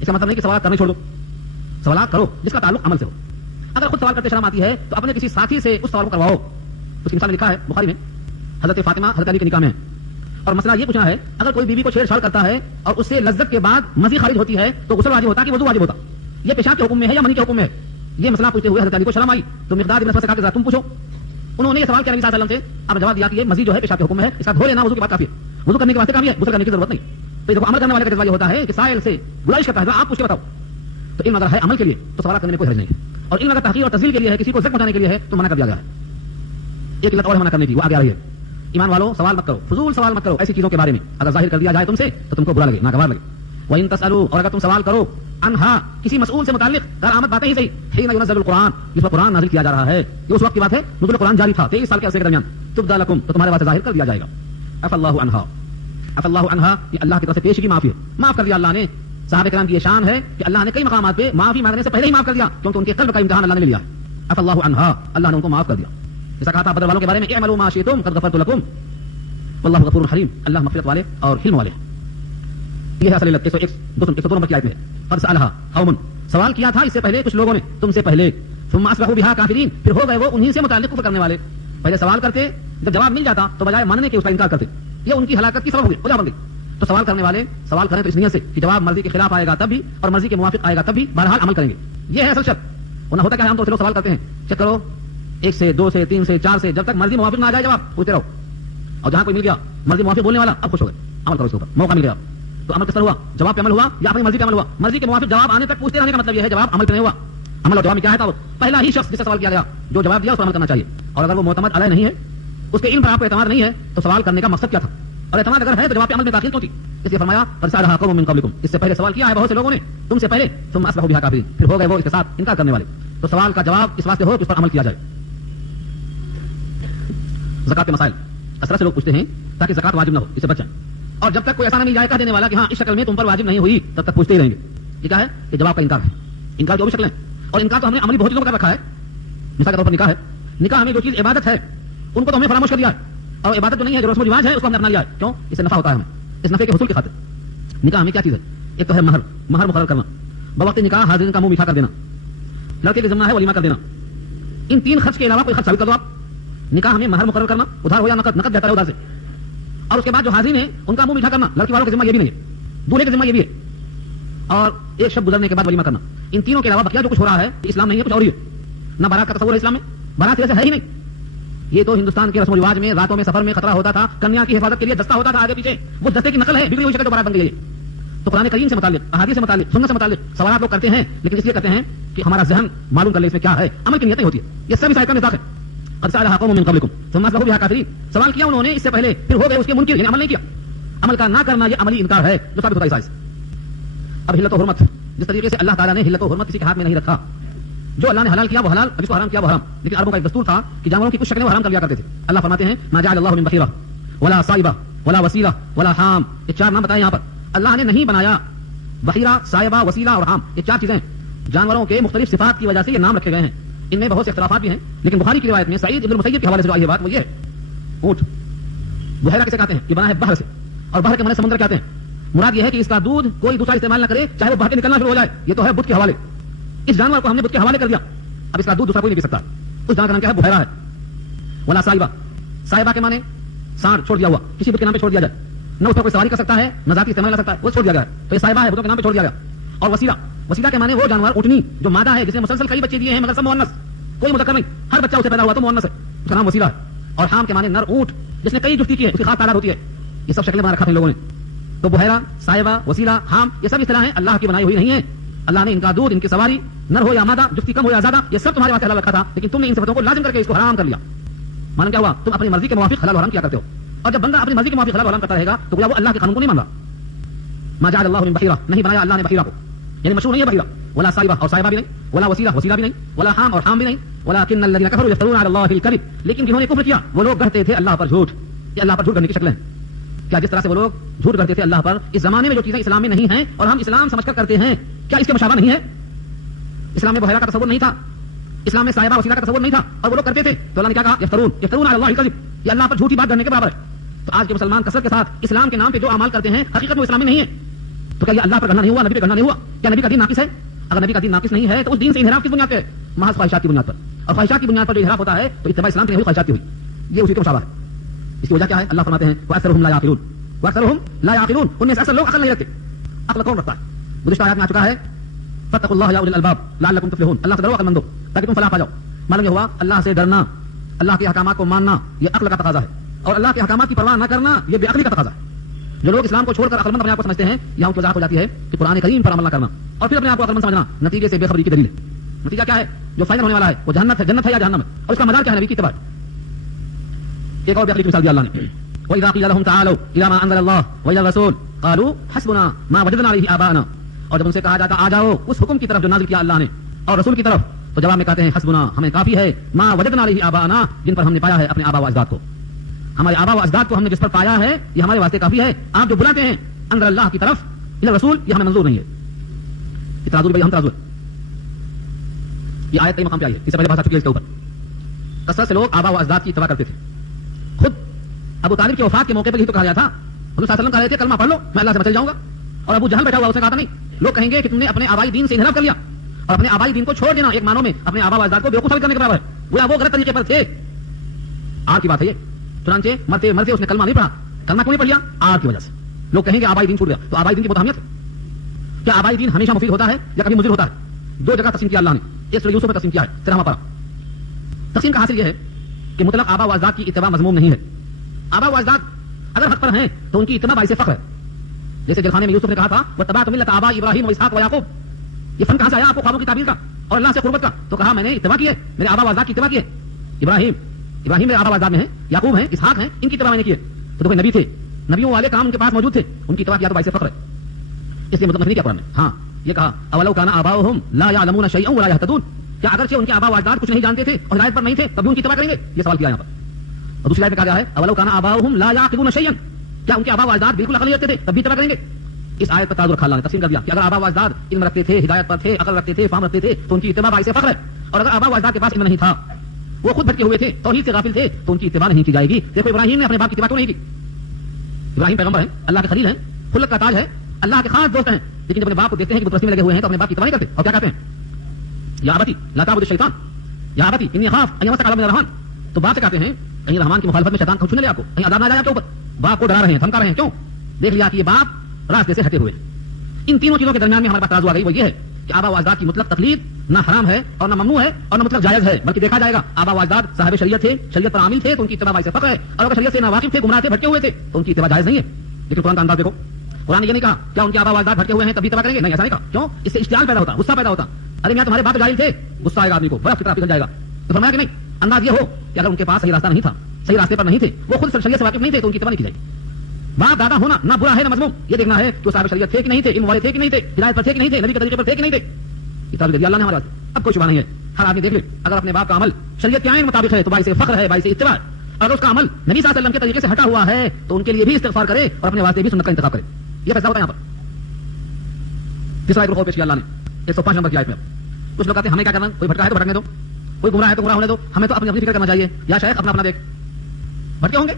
اس کا مطلب نہیں کہ سوالات کرنے چھوڑ دو، سوالات کرو جس کا تعلق عمل سے ہو. اگر خود سوال کرتے شرم آتی ہے تو اپنے کسی ساتھی سے اس سوال کو کرواؤ. اس کی مثال لکھا ہے بخاری میں، حضرت فاطمہ حضرت علی کے نکاح میں، اور مسئلہ یہ پوچھنا ہے اگر کوئی بیوی کو چھیڑ چھاڑ کرتا ہے اور اس سے لذت کے بعد مزید خارج ہوتی ہے تو غسل واجب ہوتا کہ وضو واجب ہوتا؟ یہ پیشاب کے حکم میں ہے یا منی کے حکم میں ہے؟ یہ مسئلہ پوچھتے ہوئے حضرت علی کو شرم آئی تو مقداد بن اسود سے کہا کہ ذرا تم پوچھو. انہوں نے یہ سوال کیا نبی صلی اللہ علیہ وسلم سے، اب جواب دیا کہ یہ مزید جو ہے پیشاب کے حکم میں ہے، اس کا دھو لینا وضو کے بعد کافی ہے، وضو کرنے کے واسطے کافی ہے، غسل کرنے کی ضرورت نہیں. تو یہ عمل کرنے والے کا جذبہ یہ ہوتا ہے کہ سائل سے گزارش کرتا ہے آپ پوچھ کے بتاؤ. تو علم اگر ہے عمل کے لیے تو سوال کرنے میں کوئی حرج نہیں ہے، اور علم اگر تحقیق اور تزلیل کے لیے ہے، کسی کو زخم پہنچانے کے لیے ہے تو منع کر دیا گیا ہے. ایک علت اور منع کرنے کی وہ آگے آ رہی ہے. ایمان والوں سوال مت کرو، فضول سوال مت کرو ایسی چیزوں کے بارے میں، اگر ظاہر کر دیا جائے تم سے تو تم کو برا لگے، ناگوار لگے. وَإِن تَسْأَلُوا، اور اگر تم سوال کرو عنہا کسی مسئول سے متعلق، قرآمت باتیں ہی صحیح، حین ينزل القرآن، جس پر قرآن نازل کیا جا رہا ہے، یہ اس وقت کی بات ہے نزول قرآن جاری تھا 23 سال کے عرصے کے درمیان، تبدا لکم، تو تمہارے واسطے ظاہر کر دیا جائے گا. عفا اللہ عنہا، عفا اللہ عنہا، یہ اللہ کی طرف سے پیش کی معافی ہے، معاف کر دیا اللہ نے. صحابہ کرام کی یہ شان ہے کہ اللہ نے کئی مقامات پہ معافی مانگنے سے پہلے ہی معاف کر دیا، کیونکہ ان کے قلب کا امتحان اللہ نے لے لیا. عفا اللہ عنہا، اللہ نے ان کو معاف کر دیا. جیسا کہا تھا بدر والوں کے بارے میں، اعملوا ما شئتم قد غفرت لکم واللہ غفور حلیم، اللہ مغفرت والے اور حلم والے. یہ ہے اصل علت 102 نمبر کی آیت میں. قد سألها قوم، سوال کیا تھا اس سے پہلے کچھ لوگوں نے تم سے پہلے، ثم اصبحوا بها کافرین، پھر ہو گئے وہ انہی سے متعلق کفر کرنے والے. پہلے سوال کرتے، جب جواب مل جاتا تو بجائے ماننے کے اس کا انکار کرتے، یہ ان کی ہلاکت کی سبب ہو گئی، وجہ بن گئی. تو سوال کرنے والے سوال کریں تو اس نیت سے کہ جواب مرضی کے خلاف آئے گا تب بھی اور مرضی کے موافق آئے گا تب بھی، بہرحال عمل کریں گے. یہ ہے اصل شرط. ورنہ ہوتا کیا ہے، ہم تو لوگ سوال کرتے ہیں چیک کرو 1 سے 2 سے 3 سے 4 سے، جب تک مرضی موافق نہ آ جائے جواب پوچھتے رہو. اور جہاں کوئی مل گیا مرضی موافق بولنے والا، اب خوش ہو گئے، عمل کرو اس کے اوپر، موقع مل گیا. تو عمل کس طرح ہوا؟ جواب پہ عمل ہوا یا اپنی مرضی پہ عمل ہوا؟ مرضی کے موافق جواب آنے تک پوچھتے رہنے کا مطلب یہ ہے جواب عمل پہ نہیں ہوا. عمل اور جواب میں کیا ہے تھا؟ وہ پہلا ہی شخص جس سے سوال کیا گیا جو جواب دیا اس پر عمل کرنا چاہیے. اور اگر وہ معتمد علیہ نہیں ہے، اس کے علم پر آپ کو اعتماد نہیں ہے، تو سوال کرنے کا مقصد کیا تھا؟ اور اعتماد اگر ہے تو جواب پہ عمل میں تاخیر کیوں تھی؟ اس لیے فرمایا فَسَأَلَهَا قَوْمٌ مِّن قَبْلِكُمْ، اس سے پہلے سوال کیا ہے بہت سے لوگوں نے تم سے پہلے، ثُمَّ أَصْبَحُوا بِهَا كَافِرِينَ، پھر ہو گئے وہ اس کے ساتھ انکار کرنے والے. تو سوال کا جواب اس واسطے ہو کہ اس پر عمل کیا جائے. زکات کے مسائل اثر سے لوگ پوچھتے ہیں تاکہ زکات واجب نہ ہو، اس سے بچیں. اور جب تک کوئی ایسا نہ مل جائے کہہ دینے والا کہ ہاں اس شکل میں تم پر واجب نہیں ہوئی، تب تک پوچھتے ہی رہیں گے. یہ کیا ہے؟ کہ جواب کا انکار ہے. انکار جو بھی شکل ہے، اور انکار تو ہم نے عملی بہت چیزوں کا رکھا ہے. مثال کے طور پر نکاح ہے، نکاح ہمیں جو چیز عبادت ہے ان کو تو ہمیں فراموش کر دیا ہے، اور عبادت جو نہیں ہے جو رسم و رواج ہے اس کو ہم نے اپنا لیا ہے. کیوں؟ اس سے نفع ہوتا ہے ہمیں، اس نفع کے حصول کی خاطر. نکاح ہمیں کیا چیز ہے؟ ایک تو ہے مہر مقرر کرنا، بوقت نکاح حاضرین کا منہ میٹھا کر دینا، لڑکے کے ذمہ ہے ولیمہ کر دینا. ان 3 خرچ کے علاوہ کوئی خرچ ثابت کر دو آپ. نکاح ہمیں مہر مقرر کرنا، ادھار ہو یا نقد بہتر ہے ادھار سے، اور اس کے بعد جو حاضرین ہیں ان کا منہ میٹھا کرنا، لڑکی والوں کا ذمہ یہ بھی نہیں ہے، دولہے کا ذمہ یہ بھی ہے، اور ایک شب گزرنے کے بعد ولیمہ کرنا. ان تینوں کے علاوہ بقیہ جو کچھ ہو رہا ہے اسلام نہیں ہے، کچھ اور ہی ہے. نہ بارات کا تصور ہے اسلام میں، بارات ایسے ہے ہی نہیں. یہ تو ہندوستان کے رسم و رواج میں راتوں میں سفر میں خطرہ ہوتا تھا، کنیا کی حفاظت کے لیے دستہ ہوتا تھا آگے پیچھے، وہ دستے کی نقل ہے، بگڑی ہوئی شکل تو بارات بن گئی ہے. تو قرآن کریم سے متعلق، احادیث سے متعلق، سنت سے متعلق سوالات لوگ کرتے ہیں، لیکن اس لیے کرتے ہیں کہ ہمارا ذہن معلوم کر لے اس میں کیا ہے، عمل کی نیت نہیں ہوتی ہے. یہ سب اس آیت کا مزاق ہے. قد سألها قوم من قبلكم ثم أصبحوا بها كافرين، سوال کیا انہوں نے اس سے پہلے پھر ہو گئے اس کے منکر، یعنی عمل نہیں کیا. عمل کا نہ کرنا یہ عملی انکار ہے جو ثابت ہوتا ہے اس آیت سے. اب حلت و حرمت، جس طریقے سے اللہ تعالیٰ نے حلت و حرمت کسی کے ہاتھ میں نہیں رکھا. جو اللہ نے حلال کیا وہ حلال، جس کو حرام کیا وہ حرام. لیکن عربوں کا ایک دستور تھا کہ جانوروں کی کچھ شکلیں وہ حرام کر لیا کرتے تھے. اللہ فرماتے ہیں ما جعل اللہ من بحیرہ ولا صائبہ ولا وسیلہ ولا حام، یہ 4 نام بتائے یہاں پر. اللہ نے نہیں بنایا بحیرہ، صائبہ، وسیلہ اور حام، یہ 4 چیزیں جانوروں کے مختلف صفات کی وجہ سے یہ نام رکھے گئے ہیں. ان میں بہت سے اختلافات بھی ہیں، لیکن بخاری کی روایت میں سعید ابن المسیب کے حوالے سے جو آئی بات وہ یہ ہے. اونٹ بحیرہ کسے کہتے ہیں؟ یہ بنا ہے بحر سے، اور بحر کے معنی سمندر کہتے ہیں. مراد یہ ہے کہ اس کا دودھ کوئی دوسرا استعمال نہ کرے، چاہے وہ بہہ کے نکلنا شروع ہو جائے. یہ تو ہے بت کے حوالے. اس جانور کو ہم نے بت کے حوالے کر دیا، اب اس کا دودھ دوسرا کوئی نہیں پی سکتا. اس جانور کا نام کیا ہے؟ بحیرہ ہے. ولا صائبہ، صائبہ کے معنی سانڈ چھوڑ دیا ہوا، کسی بت کے نام پہ چھوڑ دیا جائے، نہ اس پر کوئی سواری کر سکتا ہے نہ ذاتی استعمال کر سکتا ہے، وہ چھوڑ دیا گیا ہے. تو یہ صائبہ ہے، بتوں کے نام پہ چھوڑ دیا گیا. اور وسیلہ، وسیلہ کے معنی وہ جانور اونٹنی جو مادہ ہے جس نے مسلسل کئی بچے دیے ہیں مگر سب مؤنث، کوئی مذکر نہیں، ہر بچہ اسے پیدا ہوا تو مؤنث ہے، اس کا نام وسیلہ ہے. اور حام کے معنی نر اونٹ جس نے کئی جفتی کی ہے، اس کی خاص تعداد ہوتی ہے. یہ سب شکلیں بنا رکھا تھا ان لوگوں نے. تو بحیرہ، صائبہ، وسیلہ، حام، یہ سب اصطلاحیں اللہ کی بنائی ہوئی نہیں ہیں. اللہ نے ان کا دودھ، ان کی سواری، نر ہو یا مادہ، جفتی کم ہو یا زیادہ، یہ سب تمہارے واسطے حلال رکھا تھا، لیکن تم نے ان صفتوں کو لازم کر کے اس کو حرام کر لیا. مانو کیا ہوا؟ تم اپنی مرضی کے موافق حلال و حرام کیا کرتے ہو. اور جب بندہ اپنی مرضی کے موافق حلال و حرام کرتا رہے گا تو گویا وہ اللہ کے قانون کو نہیں مان رہا. ما جعل اللہ من بحیرہ، نہیں بنایا اللہ نے بحیرہ کو، یعنی مشہور نہیں ہے بحیرہ. ولا صائبہ، اور صائبہ بھی نہیں. ولا وسیلہ، وسیلہ بھی نہیں. ولا حام، اور حام بھی نہیں. ولكن الذين كفروا يفترون على الله الكذب، لیکن جنہوں نے کفر کیا وہ لوگ کہتے تھے اللہ پر جھوٹ. یہ اللہ پر جھوٹ کرنے کی شکلیں ہیں. کیا جس طرح سے وہ لوگ جھوٹ کرتے تھے اللہ پر اس زمانے میں جو چیزیں اسلام میں نہیں ہیں اور ہم اسلام سمجھ کر کرتے ہیں، کیا اس کے مشابہ نہیں ہے؟ اسلام میں بحیرہ کا تصور نہیں تھا، اسلام میں صائبہ، وسیلہ کا تصور نہیں تھا، اور وہ لوگ کرتے تھے. تو اللہ نے کیا کہا؟ یفترون علی اللہ الکذب، یہ اللہ پر جھوٹی بات کرنے کے برابر ہے. تو آج کے مسلمان کثرت کے ساتھ اسلام کے نام پہ جو اعمال کرتے ہیں حقیقت میں اسلام میں نہیں ہے. تو کیا یہ اللہ پر گڑنا نہیں ہوا, نبی پہ گڑنا نہیں ہوا؟ کیا نبی کا دین ناقص ہے؟ اگر نبی کا دین ناقص نہیں ہے تو اس دین سے انحراف کس بنیاد پہ ہے؟ محض خواہشات کی بنیاد پر. اور خواہشات کی بنیاد پر جو انحراف ہوتا ہے تو اتباع اسلام کی نہیں, خواہشات کی ہوئی. یہ اسی کے مشابہ ہے. اس کی وجہ کیا ہے؟ اللہ فرماتے ہیں وَأَكْثَرُهُمْ لَا يَعْقِلُونَ وَأَكْثَرُهُمْ لَا يَعْقِلُونَ. ان میں سے اکثر لوگ عقل نہیں رکھتے. عقل کون رکھتا ہے؟ گزشتہ آیات میں آ چکا ہے فَاتَّقُوا اللَّهَ يَا أُولِي الْأَلْبَابِ لَعَلَّكُمْ تُفْلِحُونَ. اللہ سے ڈرو عقل مندو تاکہ تم فلاح پا جاؤ. معلوم یہ ہوا اللہ سے ڈرنا, اللہ کے احکامات کو ماننا یہ عقل کا تقاضا ہے, اور اللہ کے احکامات کی پرواہ نہ کرنا یہ بے عقلی کا تقاضا ہے. جو لوگ اسلام کو چھوڑ کر عقل مند اپنے آپ کو سمجھتے ہیں, یہاں کی وضاحت ہو جاتی ہے کہ قرآن کریم پر عمل نہ کرنا اور پھر اپنے آپ کو عقل مند سمجھنا نتیجے سے بے خبری کی دلیل ہے. نتیجہ کیا ہے؟ جو فائنل ہونے والا ہے وہ جنت ہے یا جہنم ہے, اور اس کا مدار کیا ہے؟ نبی کی اتباع. ایک اور بے عقلی کی مثال دی اللہ نے وَإِذَا قِيلَ لَهُمْ تَعَالَوْا إِلَىٰ مَا أَنزَلَ اللَّهُ وَإِلَى الرَّسُولِ قَالُوا حَسْبُنَا مَا وَجَدْنَا عَلَيْهِ آبَاءَنَا. اور جب ان سے کہا جاتا آ جاؤ اس حکم کی طرف جو نازل کیا اللہ نے اور رسول کی طرف, تو جواب میں کہتے ہیں حسبنا ہمیں کافی ہے ما وجدنا علیہ آباءنا جن پر ہم نے پایا ہے اپنے آبا و اجداد کو. ہمارے آبا و اجداد کو ہم نے جس پر پایا ہے یہ ہمارے واسطے کافی ہے. آپ جو بلاتے ہیں اندر اللہ کی طرف الى رسول یہ ہمیں منظور نہیں ہے. ترازو بھائی ہم ترازو ہے. یہ آیت کئی مقام پہ آئی ہے, اس سے پہلے بات آ چکی ہے اس کے اوپر. کثرت سے لوگ آبا و اجداد کی اتباع کرتے تھے. خود ابو طالب کی وفات کے موقع پر یہی تو کہا گیا تھا, حضور صلی اللہ علیہ وسلم کہہ رہے تھے کلمہ پڑھ لو میں اللہ سے بچل جاؤں گا. اور ابو جہل بیٹھا ہوا, اس نے کہا تھا نہیں. لوگ کہیں گے کہ تم نے اپنے آبائی دین سے انحراف کر لیا, اور اپنے آبائی دین کو چھوڑ دینا ایک معنوں میں اپنے آبا و اجداد کو بیوقوف ثابت کرنے کے برابر ہے. گویا وہ غلط طریقے پر تھے. آر کی بات ہے یہ. چنانچہ مرتے مرتے اس نے کلمہ نہیں پڑھا. کلمہ کیوں نہیں پڑھ لیا؟ آر کی وجہ سے. لوگ کہیں گے آبائی دین چھوٹ گیا, تو آبائی دین کی بہت اہمیت ہے. کیا آبائی دین ہمیشہ مفید ہوتا ہے یا کبھی مضر ہوتا ہے؟ دو جگہ تقسیم کیا اللہ نے. ایک سورہ یوسف میں تقسیم کیا ہے 13واں پارہ. تقسیم کا حاصل یہ ہے کہ مطلق آبا و اجداد کی اتباع مذموم نہیں ہے. آبا و اجداد اگر حق پر ہیں تو ان کی اتباع باعث فخر ہے. جیسے جلخانے میں یوسف نے کہا تھا وَاتَّبَعْتُ مِلَّةَ آبَائِي إِبْرَاهِيمَ وَإِسْحَاقَ وَيَعْقُوبَ. یہ فن کہاں سے آیا آپ کو خوابوں کی تعبیر کا اور اللہ سے قربت کا؟ تو کہا میں نے اتباع کی ہے, میرے آبا و اجداد کی اتباع کی ہے. ابراہیم میرے آبا و اجداد میں ہیں, یعقوب ہیں, اسحاق ہیں, ان کی اتباع میں نے کی ہے. تو کوئی نبی تھے, نبیوں والے کام ان کے پاس موجود تھے, ان کی اتباع کیا تو باعث فخر ہے. اس لیے مطلب نہیں کیا قرآن نے. ہاں یہ کہا اولو کان آباؤہم لا یعلمون شیئا ولا یہتدون. کیا اگرچہ ان کے آبا و اجداد کچھ نہیں جانتے تھے اور ہدایت پر نہیں تھے تب بھی ان کی اتباع کریں گے؟ یہ سوال کیا یہاں پر. اور دوسری آیت میں کہا گیا ہے اولو کان آباؤہم لا یعقلون شیئا. کیا ان کے آبا و اجداد بالکل عقل نہیں رکھتے تھے تب بھی اتباع کریں گے؟ اس آیت پر تعارض رکھا اللہ نے, تقسیم کر دیا کہ اگر آبا و اجداد علم رکھتے تھے, ہدایت پر تھے, عقل رکھتے تھے, فہم رکھتے تھے تو ان کی اتباع باعث فخر ہے. اور اگر آبا و اجداد کے پاس علم نہیں تھا, وہ خود بھٹکے ہوئے تھے, توحید سے غافل تھے, تو ان کی اتباع نہیں کی جائے گی. دیکھو ابراہیم نے اپنے باپ کی اتباع کیوں نہیں کی؟ ابراہیم پیغمبر ہیں, اللہ کے خلیل ہیں, خلق کا تاج ہے, اللہ کے خاص دوست ہیں, لیکن جب اپنے باپ کو دیکھتے ہیں کہ بتپرستی میں لگے ہوئے ہیں تو اپنے باپ کی اتباع نہیں کرتے. اور کیا کہتے ہیں یا ابتی لا تعبد الشیطان یا ابتی انی اخاف ان یمسک عذاب من الرحمن. تو باپ سے کہتے ہیں کہیں رحمان کی مخالفت میں شیطان کو چھونے لے آپ کو, کہیں عذاب نہ آ جائے آپ کے اوپر. باپ کو ڈرا رہے ہیں, دھمکا رہے ہیں. کیوں؟ دیکھ لیا کہ یہ باپ راستے سے ہٹے ہوئے. ان تینوں چیزوں کے درمیان میں ہمارے پاس ترازو آ گئی, وہ یہ ہے کہ آبا و اجداد کی مطلق تقلید نہ حرام ہے اور نہ ممنوع ہے اور نہ مطلق جائز ہے, بلکہ دیکھا جائے گا آبا و اجداد صاحب شریعت تھے, شریعت پر عامل تھے, تو ان کی اتباع باعث فخر ہے. اور اگر شریعت سے ناواقف تھے, گمراہ تھے, بھٹکے ہوئے تھے, تو ان کی اتباع جائز نہیں ہے. لیکن قرآن کا انداز دیکھو, قرآن نے یہ نہیں کہا کیا ان کے آبا و اجداد بھٹکے ہوئے ہیں تبھی اتباع کریں گے, نہیں ایسا نہیں کہا. کیوں؟ اس سے اشتعال پیدا ہوتا, غصہ پیدا ہوتا. ارے میاں تمہارے باپ جاہل تھے, غصہ آئے گا آدمی کو, برف کی طرح پگھل جائے گا. تو فرمایا کہ نہیں, انداز یہ ہو کہ اگر ان کے پاس صحیح راستہ نہیں تھا, صحیح راستے پر نہیں تھے, وہ خود شریعت سے واقف نہیں تھے, تو ان کی اتباع نہیں کی جائے گی. باپ دادا ہونا نہ برا ہے نہ مذموم, یہ دیکھنا ہے کہ صاحب شریعت تھے کہ نہیں تھے, علم والے تھے کہ نہیں تھے, ہدایت پر تھے کہ نہیں تھے, نبی کے طریقے پر تھے کہ نہیں تھے. کتاب دے دیا اللہ نے ہمارے پاس. اب کوئی شبہ نہیں ہے, ہر آدمی دیکھ لے اگر اپنے باپ کا عمل شریعت کے عین مطابق ہے تو باعث فخر ہے, باعث اتباع. اگر اس کا عمل نبی صلی اللہ علیہ وسلم کے طریقے سے ہٹا ہوا ہے تو ان کے لیے بھی استغفار کرے اور اپنے واسطے بھی سنت کا انتخاب کرے. یہ فیصلہ ہوتا ہے یہاں پر. تیسرا ایک رکوع پیش کیا اللہ نے 105 نمبر کی آیت میں. کچھ لوگ کہتے ہیں ہمیں کیا کرنا, کوئی بھٹکا ہے تو بھٹکنے دو, کوئی گمراہ ہے تو گمراہ ہونے دو, ہمیں تو اپنی فکر کرنا چاہیے. یا شیخ اپنا دیکھ, بھٹکے ہوں گے,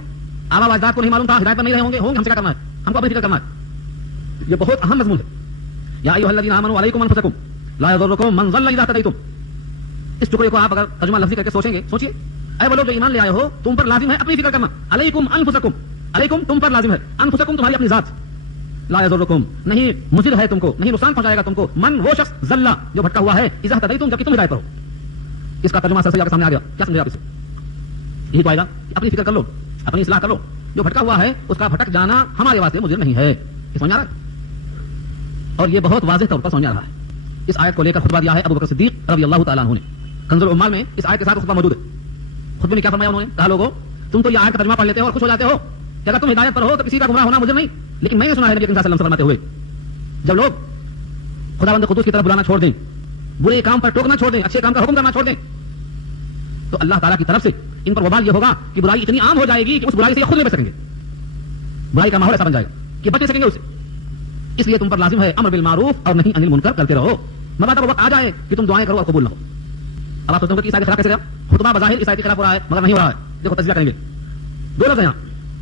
آبا و اجداد کو نہیں معلوم تھا, ہدایت پر نہیں رہے ہوں گے, ہم سے کیا کرنا ہے, ہم کو اپنی فکر کرنا ہے. یہ بہت اہم مضمون ہے. یا ایھا الذین آمنوا علیکم انفسکم لا یضرکم من ضل اذا اهتدیتم. اس ٹکڑے کو آپ اگر ترجمہ لفظی کر کے سوچیں گے, سوچیے اے وہ لوگ جو ایمان لے آئے ہو, تم پر لازم ہے اپنی فکر کرنا. علیکم انفسکم, علیکم تم پر لازم ہے, انفسکم تمہاری اپنی ذات, لا یضرکم نہیں مضر ہے تم کو, نہیں نقصان پہنچائے گا تم کو, من وہ شخص ضل جو بھٹکا ہوا ہے, اذا اهتدیتم جبکہ تم ہدایت پر ہو. اس کا ترجمہ سر سے سامنے آ گیا, کیا سمجھے آپ اسے؟ یہی تو آئے گا, اپنی فکر کر لو, اپنی اصلاح کر لو. جو بھٹکا ہوا ہے اس کا بھٹک جانا ہمارے واسطے مضر نہیں ہے. یہ سمجھ آ رہا ہے؟ اور یہ بہت واضح طور پر سمجھ آ رہا ہے. اس آیت کو لے کر خطبہ دیا ہے ابو بکر صدیق رضی اللہ تعالیٰ عنہ نے. کنز العمال میں اس آیت کے ساتھ خطبہ موجود ہے. خطبے میں کیا فرمایا انہوں نے؟ کہا لوگوں تم تو یہ آیت کا ترجمہ پڑھ لیتے ہو اور خوش ہو جاتے ہو کہ اگر تم ہدایت پر ہو تو کسی کا گمراہ ہونا مضر نہیں, لیکن میں نے سنا ہے نبی صلی اللہ علیہ وسلم فرماتے ہوئے جب لوگ خداوند قدوس کی طرف بلانا چھوڑ دیں, برے کام پر ٹوکنا چھوڑ دیں, اچھے کام کا حکم کرنا چھوڑ دیں, تو اللہ تعالیٰ کی طرف سے ان پر وبال یہ ہوگا کہ برائی اتنی عام ہو جائے گی کہ اس برائی سے یہ خود نہیں بچ سکیں گے. برائی کا ماحول ایسا بن جائے گا کہ بچ نہیں سکیں گے اسے. اس لیے تم پر لازم ہے امر بالمعروف اور نہیں انل منکر کرتے رہو. مگر وقت آ جائے کہ تم دعائیں کرو اور قبول نہ ہو. اب آپ سوچتے ہو کہ عیسائی کے خلاف کیسے گیا, خطبہ بظاہر عیسائی کے خلاف ہو رہا ہے, مگر نہیں ہو رہا ہے. دیکھو تجزیہ کریں گے. دو لفظ یہاں,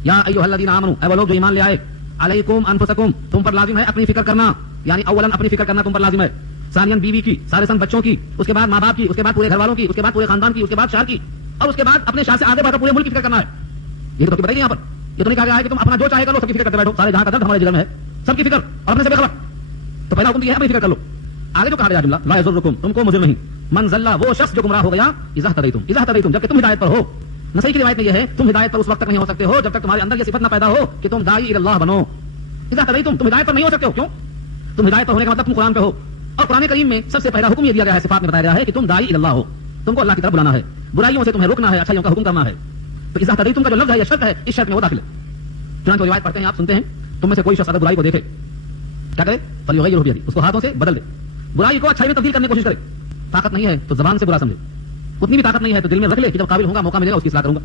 یا ایھا الذین آمنوا, اے وہ لوگ جو ایمان لے آئے, علیکم انفسکم، تم پر لازم ہے اپنی فکر کرنا، یعنی اولا اپنی فکر کرنا تم پر لازم ہے، ثانیاً بیوی کی، سارے سن بچوں کی، اس کے بعد ماں باپ کی، اس کے بعد پورے گھر والوں کی، اس کے بعد پورے خاندان کی، اس کے بعد شہر کی، اور اس کے بعد اپنے شہر سے آگے بڑھ کر پورے ملک کی فکر کرنا ہے. یہ تو بتائیے یہاں پر یہ تو نہیں کہا گیا ہے کہ تم اپنا جو چاہے کرو، سب کی فکر کرتے بیٹھو، سارے جہاں کا درد ہمارے جگر میں ہے، سب کی فکر اور اپنے سے بے خبر. تو پہلا حکم یہ ہے اپنی فکر کر لو. آگے جو کہا گیا جملہ لا یضرکم، تم کو مضر نہیں، من ضل، وہ شخص جو گمراہ ہو گیا، اذا اهتدیتم، جبکہ تم ہدایت پر ہو. نسائی کی روایت میں یہ ہے تم ہدایت پر اس وقت تک نہیں ہو سکتے ہو جب تک تمہارے اندر یہ صفت نہ پیدا ہو کہ تم داعی الی اللہ بنو. اذا اهتدیتم، تم ہدایت پر نہیں ہو سکتے ہو. کیوں؟ تم ہدایت پر ہونے کا مطلب تم قرآن پہ ہو، اور قرآن کریم میں سب سے پہلا حکم یہ دیا گیا ہے، صفات میں بتایا گیا ہے کہ تم داعی الی اللہ ہو، تم کو اللہ کی طرف بلانا ہے، برائیوں سے تمہیں روکنا ہے، اچھائیوں کا حکم کرنا ہے. تو اذا اهتدیتم کا جو لفظ ہے یہ شرط ہے، اس شرط میں وہ داخل ہے. چنانچہ روایت پڑھتے ہیں، آپ سنتے ہیں، تم میں سے کوئی شخص اگر برائی کو دیکھے کیا کرے، فلیغیرہ بیدہ، اس کو ہاتھوں سے بدل دے، برائی کو اچھائی میں تبدیل کرنے کی کوشش کرے. طاقت نہیں ہے تو زبان سے برا سمجھے، اتنی بھی طاقت نہیں ہے تو دل میں رکھ لے کہ جب قابل ہوں گا، موقع ملے گا اس کی اصلاح کروں گا.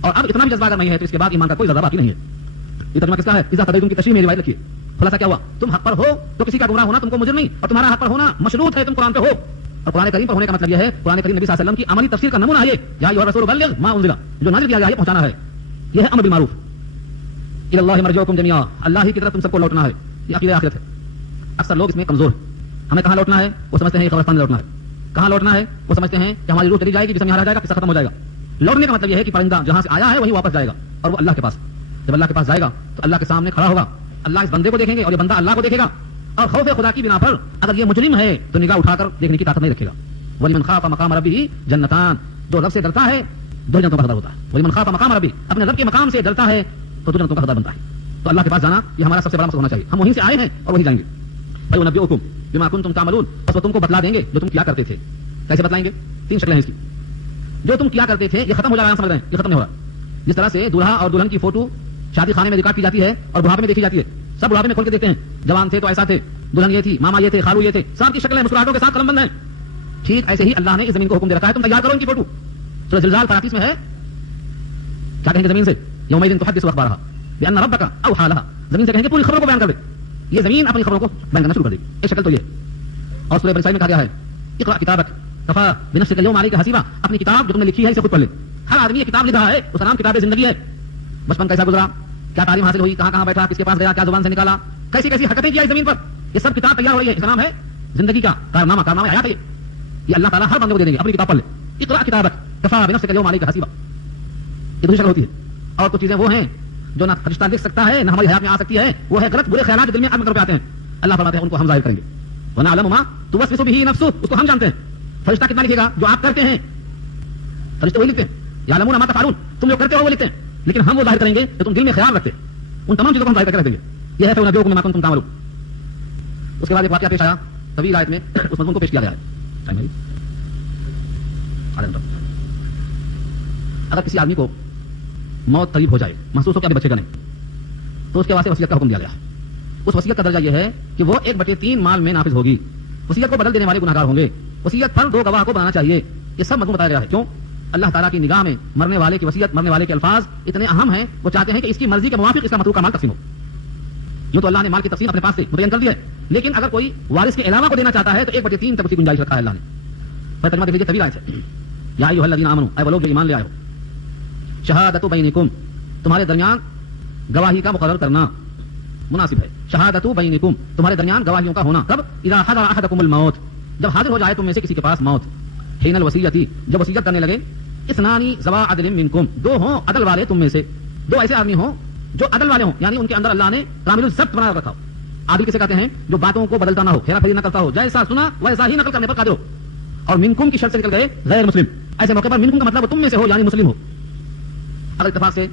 اور اب اتنا بھی جذبہ اگر نہیں ہے تو اس کے بعد ایمان کا کوئی ذرہ باقی نہیں ہے. یہ ترجمہ کس کا ہے؟ اذا اهتدیتم کی تشریح میں روایت لکھی ہے. خلاصہ کیا ہوا؟ تم حق پر ہو تو کسی کا گمراہ ہونا تم کو مضر نہیں، اور تمہارا حق پر ہونا مشروط ہے تم قرآن پہ ہو. اور قرآن کریم پر ہونے کا مطلب یہ ہے، قرآن کریم نبی صلی اللہ علیہ وسلم کی عملی تفسیر کا نمونہ ہے. یا ایھا الرسول بلغ ما انزل، جو نازل کیا گیا ہے پہنچانا ہے. یہ ہے امر بالمعروف. الی اللہ مرجعکم جميعا، اللہ ہی کی طرف تم سب کو لوٹنا ہے. یہ عقیدہ آخرت ہے. اکثر لوگ اس میں کمزور ہیں. ہمیں کہاں لوٹنا ہے وہ سمجھتے ہیں قبرستان لوٹنا ہے. کہاں لوٹنا ہے وہ سمجھتے ہیں کہ ہماری روح چلی جائے گی، جسم یہاں رہ جائے گا، قصہ ختم ہو جائے گا. لوٹنے کا مطلب یہ ہے کہ پرندہ جہاں سے آیا ہے وہیں واپس جائے گا، اور وہ اللہ کے پاس. جب اللہ کے پاس جائے گا تو اللہ کے سامنے کھڑا ہوگا، اللہ اس بندے کو دیکھیں گے اور یہ بندہ اللہ کو دیکھے گا. اور خوف خدا کی بنا پر اگر یہ مجرم ہے تو نگاہ اٹھا کر دیکھنے کی طاقت نہیں رکھے گا. وَلِمَنْ خَافَ مَقَامَ رَبِّهِ جَنَّتَانِ، جو رب سے ڈرتا ہے دو جنتوں کا حقدار ہوتا ہے. وَلِمَنْ خَافَ مَقَامَ رَبِّهِ، اپنے رب کے مقام سے ڈرتا ہے تو دو جنتوں کا حقدار بنتا ہے. تو اللہ کے پاس جانا یہ ہمارا سب سے بڑا مقصد ہونا چاہیے. ہم وہیں سے آئے ہیں اور وہیں جائیں گے. فَيُنَبِّئُكُم بِمَا كُنتُمْ تَعْمَلُونَ، بس وہ تم کو بتلا دیں گے جو تم کیا کرتے تھے. کیسے بتلائیں گے؟ تین شکلیں ہیں اس کی. جو تم کیا کرتے تھے یہ ختم ہو جا رہا ہے، سمجھ رہے ہیں؟ یہ ختم نہیں ہو رہا. جس طرح سے دولہا اور دلہن کی فوٹو شادی خانے میں ریکارڈ کی جاتی ہے اور بڑھاپے میں دیکھی جاتی ہے، سب بڑھاپے میں کھول کے دیکھتے ہیں، جوان تھے تو ایسا تھے، دلہن یہ تھی، ماما یہ تھے، خالو یہ تھے، سب کی شکلیں مسکراہٹوں کے ساتھ قلم بند ہیں. ٹھیک ایسے ہی اللہ نے اس زمین کو حکم دے رکھا ہے تم تیار کرو ان کی فوٹو. سورہ زلزال 35 میں ہے، کیا کہیں گے زمین سے؟ یومئذ تحدث اخبارها بان ربک اوحى لها، زمین سے کہیں گے پوری خبروں کو بیان کر دے. یہ زمین اپنی خبروں کو بیان کرنا شروع کر دے گی. ایک شکل تو یہ. اور سورہ بنی اسرائیل میں کہا گیا ہے اقرأ کتابک کفى بنفسک اليوم علیک حسیبا، اپنی کتاب جو تم نے لکھی ہے اسے خود پڑھ لے. ہر آدمی یہ کتاب لکھ رہا ہے، اس کا نام کتاب زندگی ہے. بچپن کیسا گزرا، کیا تعلیم حاصل ہوئی، کہاں کہاں بیٹھا، کس کے پاس گیا، کیا زبان سے نکالا، کیسی کیسی حرکتیں کیا اس زمین پر، یہ سب کتاب تیار ہو رہی ہے. اس کا نام ہے زندگی کا کارنامہ حیات ہے. یہ اللہ تعالیٰ ہر بندے کو دے دیں گے. اپنی کتاب پڑھ لے. اقرأ کتابک کفى بنفسک اليوم علیک حسیبا. یہ دوسری شکل ہوتی ہے. اور کچھ چیزیں وہ ہیں جو نہ فرشتہ لکھ سکتا ہے نہ ہماری حیات میں آ سکتی ہے، وہ ہے غلط برے خیالات جو دل میں عمل کر پہ آتے ہیں. اللہ فرماتے ہیں ان کو ہم ظاہر کریں گے. وَنَعْلَمُ مَا تُوَسْوِسُ بِهِ نَفْسُهُ، اس کو ہم جانتے ہیں. فرشتہ کتنا لکھے گا؟ جو آپ کرتے ہیں فرشتے وہی لکھتے ہیں. یعلمون ما تفعلون، تم جو کرتے ہو وہ لکھتے ہیں، لیکن ہم وہ ظاہر کریں گے جو تم دل میں خیال رکھتے ہیں. ان تمام چیزوں کو ہم ظاہر کر کے رکھ دیں گے. یہ ہے فَيُنَبِّئُكُم بِمَا كُنتُمْ تَعْمَلُونَ. اس کے بعد ایک واقعہ پیش آیا طویل آیت میں، اس مضمون کو پیش کیا گیا ہے. اگر کسی آدمی کو موت قریب ہو جائے، محسوس ہو کہ ابھی بچے گا نہیں، تو اس کے واسطے وصیت کا حکم دیا گیا ہے. اس وصیت کا درجہ یہ ہے کہ وہ 1/3 مال میں نافذ ہوگی. وصیت کو بدل دینے والے گنہگار ہوں گے. وصیت پر 2 گواہ کو بنانا چاہیے. یہ سب مضمون بتایا گیا ہے. کیوں؟ اللہ تعالیٰ کی نگاہ میں مرنے والے کی وصیت، مرنے والے کے الفاظ اتنے اہم ہیں، وہ چاہتے ہیں کہ اس کی مرضی کے موافق اس کا متروکہ مال تقسیم ہو. یوں تو اللہ نے مال کی تقسیم اپنے پاس سے متعین کر دی ہے، لیکن اگر کوئی وارث کے علاوہ کو دینا چاہتا ہے تو 1/3 تک اس کی گنجائش رکھا ہے اللہ نے. پھر ترجمہ دیکھ لیجیے طویل آیت ہے. یا ایھا الذین آمنوا، اے وہ لوگ جو ایمان لے آئے ہو، شہادت بینکم، تمہارے درمیان گواہی کا مقرر کرنا مناسب ہے. شہادت بینکم، تمہارے درمیان گواہیوں کا ہونا. کب؟ اذا حضر احدکم الموت، جب حاضر ہو جائے تم میں سے کسی کے پاس موت. حین الوصیتی، جب وصیت کرنے لگے. اثنان ذوا عدل منکم، 2 ہوں عدل والے تم میں سے. 2 ایسے آدمی ہوں جو عدل والے ہوں، یعنی ان کے اندر اللہ نے کامل الضبط بنا رکھا ہو. عادل کسے کہتے ہیں؟ جو باتوں کو بدلتا نہ ہو، ہیرا پھیری نہ کرتا ہو، جیسا سنا ویسا ہی نقل کرنے پر قادر ہو. اور منکم کی شرط سے نکل گئے غیر مسلم. ایسے موقع پر منکم کا مطلب تم میں سے ہو، یعنی مسلم ہو. اگر اتفاق سے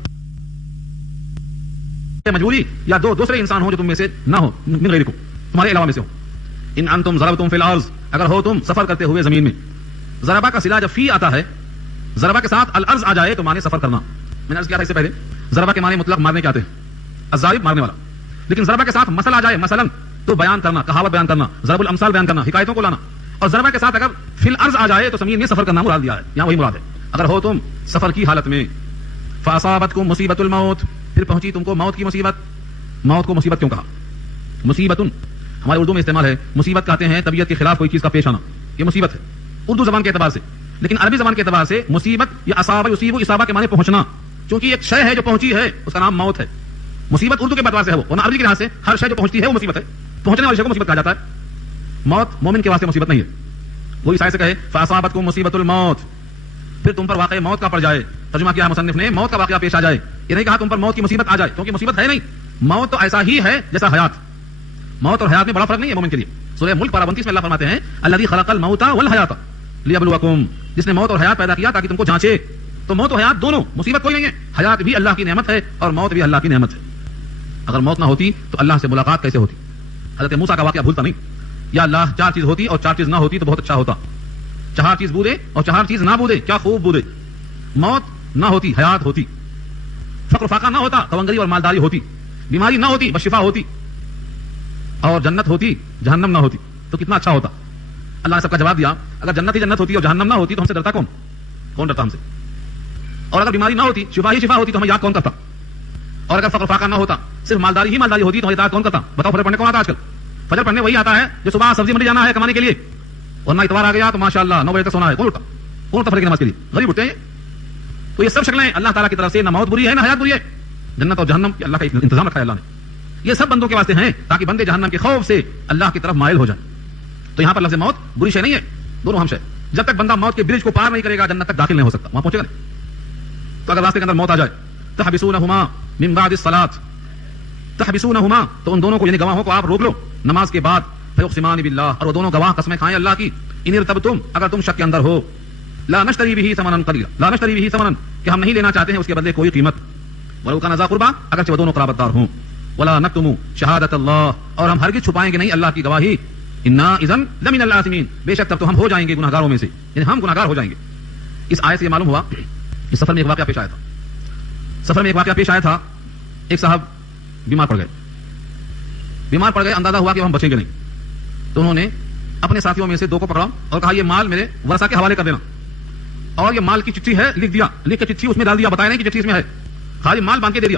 مجبوری یا دوسرے انسان ہو جو تم میں سے نہ ہو، من غیرکم، تمہارے علاوہ میں سے ہو. ان انتم ضربتم فی الارض، اگر ہو تم سفر کرتے ہوئے زمین میں. ضربہ کا صلہ جب فی آتا ہے، ضربہ کے ساتھ الارض آ جائے تو معنی سفر کرنا. میں نے عرض کیا تھا اس سے پہلے، ضربہ کے معنی مطلق مارنے کے آتے ہیں، الضارب مارنے والا. لیکن ضربہ کے ساتھ مثل آ جائے، مثلا تو بیان کرنا، کہاوت بیان کرنا، ضرب الامثال بیان کرنا، حکایتوں کو لانا. اور ضربہ کے ساتھ اگر فی الارض آ جائے تو سمجھیے یہ سفر کرنا مراد دیا ہے، یہاں وہی مراد ہے. اگر ہو تم سفر کی حالت میں، فاصابتکم مصیبت الموت، پھر پہنچی تم کو موت کی مصیبت. موت کو مصیبت کیوں کہا؟ مصیبت ہمارے اردو میں استعمال ہے. مصیبت کہتے ہیں طبیعت کے خلاف کوئی چیز کا پیش آنا، یہ مصیبت ہے اردو زبان کے اعتبار سے. لیکن عربی زبان کے اعتبار سے مصیبت یا اصابہ یصیب، اصابہ کے معنی پہنچنا، چونکہ ایک شے ہے جو پہنچی ہے، اس کا نام موت ہے. مصیبت اردو کے اعتبار سے ہے وہ، ورنہ عربی کے لحاظ سے ہر شے جو پہنچتی ہے وہ مصیبت ہے، پہنچنے والی شے کو مصیبت کہا جاتا ہے۔ موت مومن کے واسطے مصیبت نہیں ہے، وہ عیسائی سے کہے فاصابتکم مصیبت الموت، پھر تم پر واقع موت کا پڑ جائے، ترجمہ کیا مصنف نے، موت کا واقعہ پیش آ جائے، یہ نہیں کہا تم پر موت کی مصیبت آ جائے، کیونکہ مصیبت ہے نہیں، موت تو ایسا ہی ہے جیسا حیات، موت اور حیات میں بڑا فرق نہیں ہے مومن کے لیے۔ سورہ ملک پارہ 29 میں اللہ فرماتے ہیں الذی خلق الموت والحیات لیبلوکم، جس نے موت اور حیات پیدا کیا تاکہ تم کو جانچے۔ تو موت و حیات دونوں، مصیبت کوئی نہیں ہے، حیات بھی اللہ کی نعمت ہے اور موت بھی اللہ کی نعمت ہے۔ اگر موت نہ ہوتی تو اللہ سے ملاقات کیسے ہوتی؟ حضرت موسیٰ کا واقعہ بھولتا نہیں، یا اللہ 4 چیز ہوتی اور 4 چیز نہ ہوتی تو بہت اچھا ہوتا، 4 چیز بودے اور 4 چیز نہ بودے کیا خوب بودے۔ موت نہ ہوتی حیات ہوتی، فقر فاقہ نہ ہوتا تونگری اور مالداری ہوتی، بیماری نہ ہوتی بس شفا ہوتی، اور جنت ہوتی جہنم نہ ہوتی تو کتنا اچھا ہوتا۔ اللہ نے سب کا جواب دیا، اگر جنت ہی جنت ہوتی اور جہنم نہ ہوتی تو ہم سے ڈرتا کون؟ کون ڈرتا ہم سے؟ اور اگر بیماری نہ ہوتی شفا ہی شفا ہوتی تو ہمیں یاد کون کرتا؟ اور اگر فقر فاقہ نہ ہوتا صرف مالداری ہی مالداری ہوتی تو ہمیں اطاعت کون کرتا؟ بتاؤ فجر پڑھنے کون آتا آج کل؟ فجر پڑھنے وہی آتا ہے جو صبح سبزی منڈی جانا ہے کمانے کے لیے، ورنہ اتوار آ گیا تو ماشاءاللہ 9 بجے تک سونا ہے، کون اٹھتا فجر کی نماز کے لیے؟ غریب اٹھتے ہیں۔ تو یہ سب شکلیں اللہ تعالیٰ کی طرف سے، نہ موت بری ہے نہ حیات بری ہے، جنت اور جہنم اللہ کا انتظام رکھا ہے اللہ نے، یہ سب بندوں کے واسطے ہیں تاکہ بندے جہنم کے خوف سے اللہ کی طرف مائل ہو جائیں۔ تو یہاں پر لفظ موت بری شے نہیں ہے، دونوں ہم شے، جب تک بندہ موت کے برج کو پار نہیں کرے گا جنت تک داخل نہیں ہو سکتا، وہاں پہنچے گا نہیں۔ تو اگر راستے کے اندر موت آ جائے تحبسونہما من بعد الصلاۃ، تحبسونہما تو ان دونوں کو یعنی گواہوں کو آپ روک لو نماز کے بعد، فیقسمان باللہ اور وہ دونوں گواہ قسمیں کھائیں اللہ کی، ان ارتبتم اگر تم شک کے اندر ہو، لا نشتری به ثمنا قلیلا، لا نشتری به ثمنا کہ ہم نہیں لینا چاہتے ہیں اس کے بدلے کوئی قیمت، ولو کان ذا قربا اگرچہ وہ دونوں قرابت دار ہوں، ولا نکتم شہادت اللہ اور ہم ہرگز چھپائیں گے نہیں اللہ کی گواہی، انا اذن لمن الآثمین بے شک تب تو ہم ہو جائیں گے گناہگاروں میں سے، یعنی ہم گناہگار ہو جائیں گے۔ اس آیت سے یہ معلوم ہوا، اس سفر میں ایک واقعہ پیش آیا تھا، سفر میں ایک واقعہ پیش آیا تھا، ایک صاحب بیمار پڑ گئے، اندازہ ہوا کہ ہم بچیں گے نہیں، تو انہوں نے اپنے ساتھیوں میں سے 2 کو پکڑا اور کہا یہ مال میرے ورثہ کے حوالے کر دینا، اور یہ مال کی چٹھی ہے لکھ دیا، لکھ کے چٹھی اس میں ڈال دیا، بتایا نہیں کہ چٹھی اس میں ہے، خالی مال باندھ کے دے دیا،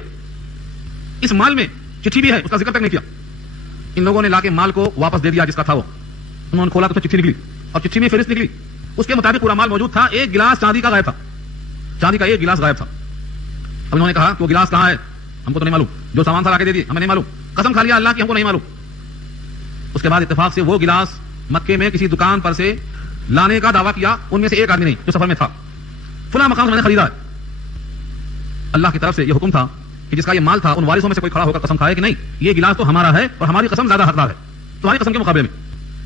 اس مال میں چٹھی بھی ہے اس کا ذکر تک نہیں کیا۔ ان لوگوں نے لا کے مال کو واپس دے دیا جس کا تھا وہ، انہوں نے کھولا تو چٹھی نکلی اور چٹھی میں فہرست نکلی، اس کے مطابق پورا مال موجود تھا، ایک گلاس چاندی کا غائب تھا، چاندی کا ایک گلاس غائب تھا۔ اب انہوں نے کہا کہ وہ گلاس کہاں ہے؟ ہم کو تو نہیں معلوم، جو سامان تھا لا کے دے دیے، ہمیں نہیں معلوم، قسم کھا لیا اللہ کی ہم کو نہیں معلوم۔ اس کے بعد اتفاق سے وہ گلاس مکے میں کسی دکان پر سے لانے کا دعویٰ کیا، ان میں سے ایک آدمی نہیں جو سفر میں تھا، فلاں مقام سے میں نے خریدا ہے۔ اللہ کی طرف سے یہ حکم تھا کہ جس کا یہ مال تھا ان وارثوں میں سے کوئی کھڑا ہو کر قسم کھائے کہ نہیں یہ گلاس تو ہمارا ہے اور ہماری قسم زیادہ حقدار ہے تمہاری قسم کے مقابلے میں،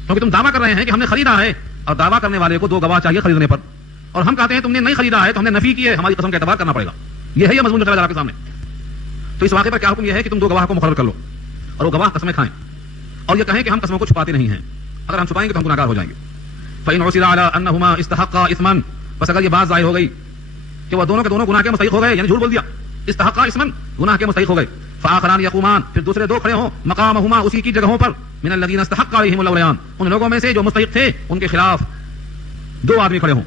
کیونکہ تم دعویٰ کر رہے ہیں کہ ہم نے خریدا ہے، اور دعویٰ کرنے والے کو 2 گواہ چاہیے خریدنے پر، اور ہم کہتے ہیں تم نے نہیں خریدا ہے تو ہم نے نفی کی ہے، ہماری قسم کا اعتبار کرنا پڑے گا۔ یہ ہے یہ مضمون جو چلا جا رہا ہے آپ کے سامنے۔ تو اس واقعے پر کیا حکم یہ ہے کہ تم 2 گواہ کو مقرر کر لو اور وہ گواہ قسمیں کھائیں اور یہ کہیں کہ ہم قسموں کو چھپاتے نہیں ہیں، اگر ہم چھپائیں گے تو ہم گناہگار ہو جائیں گے۔ فإن عُثِرَ عَلَىٰ أَنَّهُمَا استحقا إثما، بس اگر یہ بات ظاہر ہو گئی کہ وہ دونوں کے دونوں گناہ کے مستحق ہو گئے، یعنی جھوٹ بول دیا، استحقا اسما گناہ کے مستحق ہو گئے، فآخران یقومان پھر دوسرے 2 کھڑے ہوں، مقامہما اسی کی جگہوں پر، من الذین استحق علیہم الاولیان ان لوگوں میں سے جو مستحق تھے ان کے خلاف 2 آدمی کھڑے ہوں،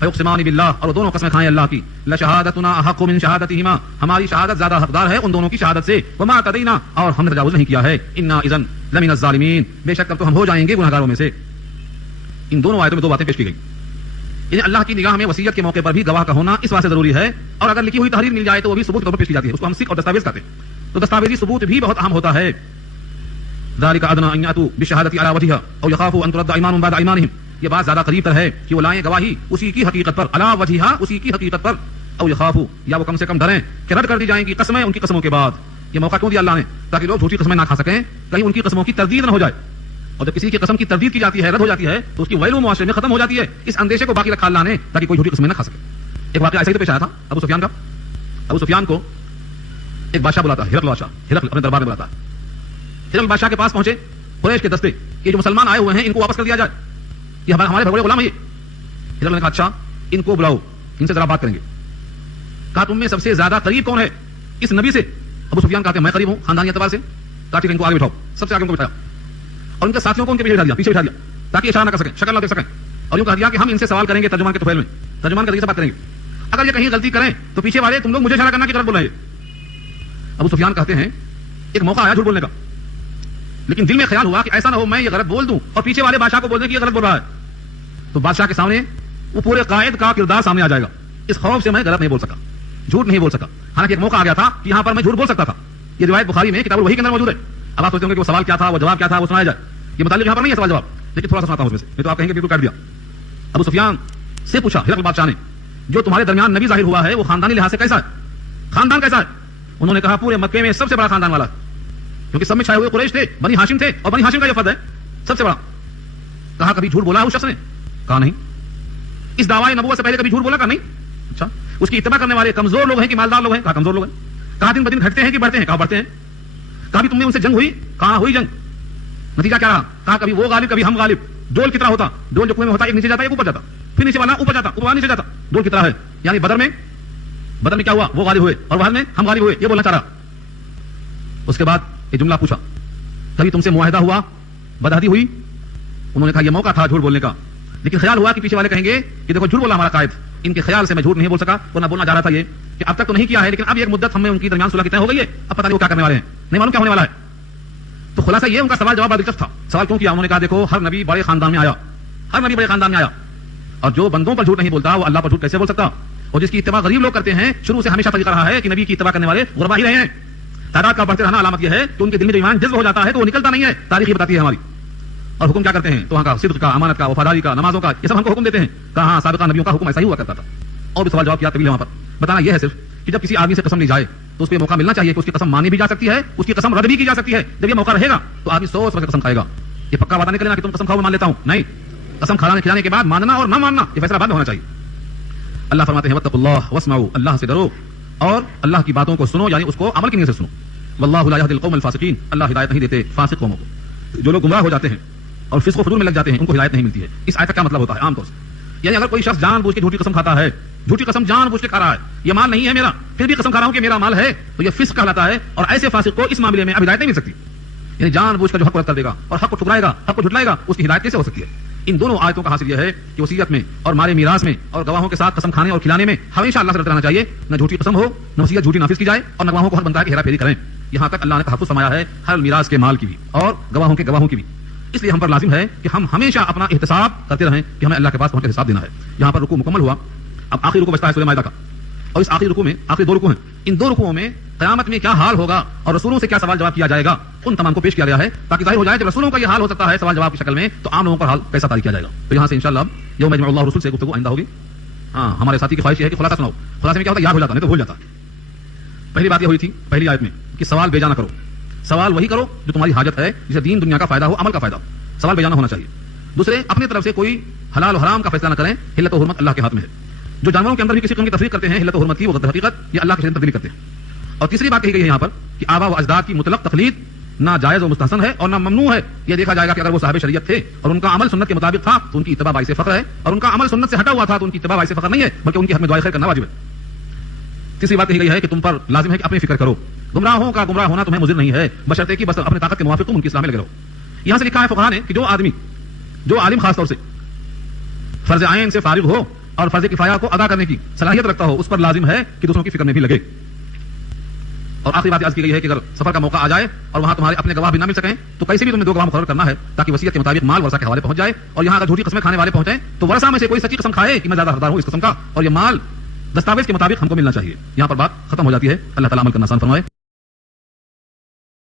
فیقسمان باللہ اور وہ دونوں قسمیں کھائیں اللہ کی، لشہادتنا احق من شہادتہما ہماری شہادت زیادہ حقدار ہے ان دونوں کی شہادت سے، وما اعتدینا اور ہم نے تجاوز نہیں کیا ہے، انا اذن لمن الظالمین بے شک تب تو ہم ہو جائیں گے گنہگاروں میں سے۔ ان دونوں آیتوں میں 2 باتیں پیش کی گئی، یعنی اللہ کی نگاہ میں وصیت کے موقع پر بھی گواہ کا ہونا اس واسطے ضروری ہے، اور اگر لکھی ہوئی تحریر مل جائے تو وہ بھی ثبوت کے طور پر پیش کی جاتی ہے، اس کو ہم سکھ اور دستاویز کہتے ہیں، تو دستاویزی ثبوت بھی بہت اہم ہوتا ہے۔ ذالک ادنی ان یاتوا بالشہادۃ علی وجہہا او یخافوا ان ترد ایمان بعد ایمانہم، یہ بات زیادہ قریب تر ہے کہ وہ لائیں گواہی اسی کی حقیقت پر، علی وجہہا اسی کی حقیقت پر، او یخافوا یا وہ کم سے کم ڈریں کہ رد کر دی جائیں گی قسمیں ان کی قسموں کے بعد۔ یہ موقع کیوں دیا اللہ نے؟ تاکہ لوگ جھوٹی قسمیں نہ کھا سکیں، کہیں ان کی قسموں کی تردید نہ ہو جائے، اور جب کسی کی قسم کی تردید کی جاتی ہے، رد ہو جاتی ہے، تو اس کی ویلو معاشرے میں ختم ہو جاتی ہے، اس اندیشے کو باقی رکھا اللہ نے تاکہ کوئی جھوٹی قسمیں نہ کھا سکے۔ ایک واقعہ ایسے ہی تو پیش آیا تھا ابو سفیان کا، ابو سفیان کو ایک بادشاہ بلاتا ہے، ہرقل بادشاہ، ہرقل اپنے دربار میں بلاتا ہے، ہرقل بادشاہ کے پاس پہنچے قریش کے دستے کہ جو مسلمان آئے ہوئے ہیں ان کو واپس کر دیا جائے، یہ ہمارے بھگوڑے غلام ہیں۔ یہ ہرقل نے کہا اچھا ان کو بلاؤ، ان سے ذرا بات کریں گے۔ کہا تم میں سب سے زیادہ قریب کون ہے اس نبی سے؟ ابو سفیان کہتے ہیں میں قریب ہوں خاندانی اعتبار سے۔ کہا ٹھیک ہے ان کو آگے بٹھاؤ، سب سے آگے ان کو بٹھایا اور ان کے ساتھیوں کو ان کے پیچھے بٹھا دیا تاکہ اشارہ نہ کر سکیں، شکل نہ دیکھ سکیں، اور یوں کہا دیا کہ ہم ان سے سوال کریں گے ترجمان کے طفیل میں، ترجمان کے ذریعے سے بات کریں گے، اگر یہ کہیں غلطی کریں تو پیچھے والے تم لوگ مجھے اشارہ کرنا کی غلط بول رہے ہیں۔ ابو سفیان کہتے ہیں ایک موقع آیا جھوٹ بولنے کا، لیکن دل میں خیال ہوا کہ ایسا نہ ہو میں یہ غلط بول دوں اور پیچھے والے بادشاہ کو بول دیں کہ یہ غلط بول رہا ہے، تو بادشاہ کے سامنے وہ پورے قائد کا کردار سامنے آ جائے گا، اس خوف سے میں غلط نہیں بول سکا، جھوٹ نہیں بول سکا، حالانکہ ایک موقع آ گیا تھا کہ یہاں پر میں جھوٹ بول سکتا تھا، یہ روایت بخاری میں کتاب الوحی کے اندر موجود ہے. اب آپ سوچتے ہوں گے کہ وہ سوال کیا تھا, وہ جواب کیا تھا, وہ سنایا جائے. یہ متعلق یہاں پر نہیں ہے سوال جواب, لیکن تھوڑا سا سناتا ہوں اس میں سے, نہیں تو آپ کہیں گے بالکل کاٹ دیا. ابو سفیان سے پوچھا ہرقل بادشاہ نے, جو تمہارے درمیان نبی ظاہر ہوا ہے وہ خاندانی لحاظ سے کیسا ہے, خاندان کیسا ہے؟ انہوں نے کہا پورے مکے میں سب سے بڑا خاندان والا, کیونکہ سب میں چھائے ہوئے قریش تھے, بنی ہاشم تھے, اور بنی ہاشم کا یہ فرد ہے سب سے بڑا. کہا کبھی جھوٹ بولا ہے اس شخص نے؟ کہا نہیں. اس دعوی نبوت سے پہلے کبھی جھوٹ بولا؟ کہا نہیں. اچھا, اس کی اتباع کرنے والے کمزور لوگ ہیں کہ مالدار لوگ ہیں؟ کہا کمزور لوگ ہیں. کہا دن بدن گھٹتے ہیں کہ بڑھتے ہیں؟ کہا بڑھتے ہیں. کہا بھی تم نے ان سے جنگ ہوئی؟ کہا ہوئی جنگ. نتیجہ کیا رہا؟ کہا کبھی وہ غالب کبھی ہم غالب. ڈول کتنا ہوتا, ڈول جو کنویں میں ہوتا ہے ایک نیچے جاتا ہے ایک اوپر جاتا, پھر نیچے والا اوپر جاتا, اوپر والا نیچے جاتا, ڈول کتنا ہے. یعنی بدر میں کیا ہوا, وہ غالب ہوئے, اور بعد میں ہم غالب ہوئے, یہ بولنا چاہ رہا. اس کے بعد یہ جملہ پوچھا کبھی تم سے معاہدہ ہوا, بدعہدی ہوئی؟ انہوں نے کہا یہ موقع تھا جھوٹ بولنے کا, لیکن خیال ہوا کہ پیچھے والے کہیں گے کہ دیکھو جھوٹ بولا ہمارا قائد, ان کے خیال سے میں جھوٹ نہیں بول سکا, ورنہ بولنا چاہ رہا تھا یہ کہ اب تک تو نہیں کیا ہے, لیکن اب ایک مدت ہمیں ان کی درمیان صلح کی طے ہو گئی ہے, اب پتہ نہیں وہ کیا کرنے والے ہیں, نہیں معلوم کیا ہونے والا ہے. تو خلاصہ یہ ان کا سوال جواب بڑا دلچسپ تھا. سوال کیوں کیا؟ انہوں نے کہا دیکھو ہر نبی بڑے خاندان میں آیا, ہر نبی بڑے خاندان میں آیا, اور جو بندوں پر جھوٹ نہیں بولتا وہ اللہ پر جھوٹ کیسے بول سکتا؟ اور جس کی اتباع غریب لوگ کرتے ہیں, شروع سے ہمیشہ طریقہ رہا ہے کہ نبی کی اتباع کرنے والے غربا ہی رہے ہیں. تعداد کا بڑھتے رہنا علامت یہ ہے کہ ان کے دل میں جو ایمان جذب ہو جاتا ہے تو وہ نکلتا نہیں ہے. تاریخ یہ بتاتی ہے ہماری. اور حکم کیا کرتے ہیں تو وہاں کا صدق کا, امانت کا, وفاداری کا, نمازوں کا, یہ سب ہم کو حکم دیتے ہیں. کہاں سابقہ نبیوں کا حکم ایسا ہی ہوا کرتا تھا. اور بھی سوال جواب کیا طویل وہاں پر. بتانا یہ ہے صرف کہ جب کسی آدمی سے قسم لی جائے تو اس کو موقع ملنا چاہیے کہ اس کی قسم مانی بھی جا سکتی ہے, اس کی قسم رد بھی کی جا سکتی ہے. جب یہ موقع رہے گا تو آدمی سوچ سمجھ قسم کھائے گا. یہ پکا وعدہ نہیں کرنا کہ تم قسم کھاؤ میں مان لیتا ہوں, نہیں. قسم کھلانے کے بعد ماننا اور نہ ماننا یہ فیصلہ بعد میں ہونا چاہیے. اللہ فرماتے ہیں واتقوا اللہ واسمعوا, اللہ سے ڈرو اور اللہ کی باتوں کو سنو, یعنی اس کو عمل کی نیت سے سنو. واللہ لا یہدی القوم الفاسقین, اللہ ہدایت نہیں دیتے فاسق قوموں کو. جو لوگ گمراہ ہو جاتے ہیں اور فسق و فجور میں لگ جاتے ہیں ان کو ہدایت نہیں ملتی ہے. اس آیت کا کیا مطلب ہوتا ہے عام طور سے؟ یعنی اگر کوئی شخص جان بوجھ کے جھوٹی قسم کھاتا ہے, جھوٹی قسم جان بوجھ کے کھا رہا ہے, یہ مال نہیں ہے میرا, پھر بھی قسم کھا رہا ہوں کہ میرا مال ہے, تو یہ فسق کہلاتا ہے. اور ایسے فاسق کو اس معاملے میں اب ہدایت نہیں مل سکتی. یعنی جان بوجھ کر جو حق کو رد کر دے گا اور حق کو ٹھکرائے گا, حق کو جھٹلائے گا, اس کی ہدایت کیسے ہو سکتی ہے؟ ان دونوں آیتوں کا حاصل یہ ہے کہ وصیت میں اور مال میراث میں اور گواہوں کے ساتھ قسم کھانے اور کھلانے میں ہمیشہ اللہ سے ڈرنا چاہیے. نہ جھوٹی قسم ہو, نہ وصیت جھوٹی نافذ کی جائے, اور نہ گواہوں کو حق بنتا ہے کہ ہیرا پھیری کریں. یہاں تک اللہ نے تحفظ فرمایا ہے ہر میراث کے مال کی بھی اور گواہوں کی بھی. اس لیے ہم پر لازم ہے کہ ہم ہمیشہ اپنا احتساب کرتے رہیں کہ ہمیں اللہ کے پاس پہنچ کر حساب دینا ہے. یہاں پر رکوع مکمل ہوا. اب آخری رکوع بچتا ہے سورہ مائدہ کا, اور اس آخری رکوع میں آخری 2 رکوع ہیں. ان 2 رکوعوں میں قیامت میں کیا حال ہوگا اور رسولوں سے کیا سوال جواب کیا جائے گا, ان تمام کو پیش کیا گیا ہے تاکہ ظاہر ہو جائے جب رسولوں کا یہ حال ہو سکتا ہے سوال جواب کی شکل میں, تو عام لوگوں پر حال کیسا طاری کیا جائے گا. تو یہاں سے انشاءاللہ یوم یجمع اللہ رسول سے گفتگو آئندہ ہوگی. ہاں, ہمارے ساتھی کی خواہش یہ ہے کہ خلاصہ سناؤ. خلاصے میں کیا ہوتا ہے, یاد ہو جاتا نہیں تو بھول جاتا. پہلی بات یہ ہوئی تھی پہلی آیت میں کہ سوال بے جانا کرو, سوال وہی کرو جو تمہاری حاجت ہے, جسے دین دنیا کا فائدہ ہو, عمل کا فائدہ ہو. سوال بے جانا ہونا چاہیے. دوسرے, اپنی طرف سے کوئی حلال و حرام کا فیصلہ نہ کریں, حلت و حرمت اللہ کے ہاتھ میں ہے. جو جانوروں کے اندر بھی کسی قسم کی تفریق کرتے ہیں حلت و حرمت کی, وہ غلط حقیقت یہ اللہ کے شریعت تبدیلی کرتے ہیں. اور تیسری بات کہی گئی ہے یہاں پر کہ آبا و اجداد کی مطلق تقلید نہ جائز و مستحسن ہے اور نہ ممنوع ہے. یہ دیکھا جائے گا کہ اگر وہ صاحب شریعت تھے اور ان کا عمل سنت کے مطابق تھا تو ان کی اتباع باعث فخر ہے, اور ان کا عمل سنت سے ہٹا ہوا تھا تو ان کی اتباع باعث فخر نہیں ہے, بلکہ ان کی حق میں دعائے خیر کرنا واجب ہے. تیسری بات کہی گئی ہے کہ تم پر لازم ہے کہ اپنی فکر کرو. گمراہوں کا گمراہ ہونا تمہیں مضر نہیں ہے, بشرطے کہ بس اپنی طاقت کے موافق تم ان کی اصلاح میں لگے رہو. یہاں سے لکھا ہے فقہاء نے کہ جو عالم خاص طور سے فرض عین سے فارغ ہو اور فرض کفایہ کو ادا کرنے کی صلاحیت رکھتا ہو, اس پر لازم ہے کہ دوسروں کی فکر میں بھی لگے. اور آخری بات عرض کی گئی ہے کہ اگر سفر کا موقع آ جائے اور وہاں تمہارے اپنے گواہ بھی نہ مل سکیں تو کیسے بھی تمہیں 2 گواہ مقرر کرنا ہے تاکہ وصیت کے مطابق مال ورثہ کے حوالے پہنچ جائے. اور یہاں اگر جھوٹی قسمیں کھانے والے پہنچیں تو ورثہ میں سے کوئی سچی قسم کھائے کہ میں زیادہ حقدار ہوں اس قسم کا, اور یہ مال دستاویز کے مطابق ہم کو ملنا چاہیے. یہاں پر بات ختم ہو جاتی ہے. اللہ تعالیٰ عمل کرنا آسان فرمائے.